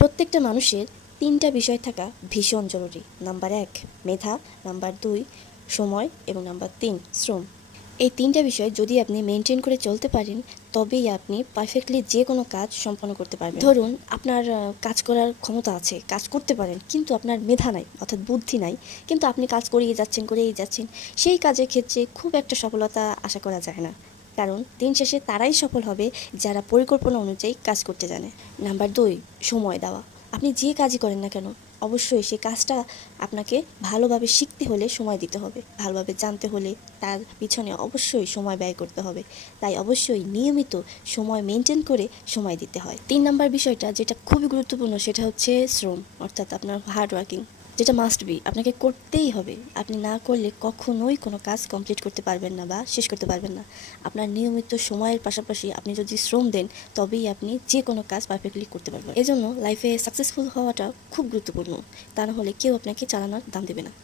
প্রত্যেকটা মানুষের ৩টা বিষয় থাকা ভীষণ জরুরি। নাম্বার ১ মেধা, নাম্বার ২ সময় এবং নাম্বার ৩ শ্রম। এই ৩টা বিষয় যদি আপনি মেনটেন করে চলতে পারেন, তবেই আপনি পারফেক্টলি যে কোনো কাজ সম্পন্ন করতে পারবেন। ধরুন আপনার কাজ করার ক্ষমতা আছে, কাজ করতে পারেন, কিন্তু আপনার মেধা নাই, অর্থাৎ বুদ্ধি নাই, কিন্তু আপনি কাজ করেই যাচ্ছেন। সেই কাজের ক্ষেত্রে খুব একটা সফলতা আশা করা যায় না। কারণ দিন শেষে তারাই সফল হবে যারা পরিকল্পনা অনুযায়ী কাজ করতে জানে। নাম্বার ২ সময় দেওয়া। আপনি যে কাজই করেন না কেন, অবশ্যই সেই কাজটা আপনাকে ভালোভাবে শিখতে হলে সময় দিতে হবে, ভালোভাবে জানতে হলে তার পিছনে অবশ্যই সময় ব্যয় করতে হবে। তাই অবশ্যই নিয়মিত সময় মেনটেন করে সময় দিতে হয়। ৩ নাম্বার বিষয়টা যেটা খুবই গুরুত্বপূর্ণ, সেটা হচ্ছে শ্রম, অর্থাৎ আপনার হার্ড ওয়ার্কিং, যেটা মাস্ট বি, আপনাকে করতেই হবে। আপনি না করলে কখনোই কোনো কাজ কমপ্লিট করতে পারবেন না বা শেষ করতে পারবেন না। আপনার নিয়মিত সময়ের পাশাপাশি আপনি যদি শ্রম দেন, তবেই আপনি যে কোনো কাজ পারফেক্টলি করতে পারবেন। এজন্য লাইফে সাকসেসফুল হওয়াটা খুব গুরুত্বপূর্ণ। তা না হলে কেউ আপনাকে চালানোর দাম দেবে না।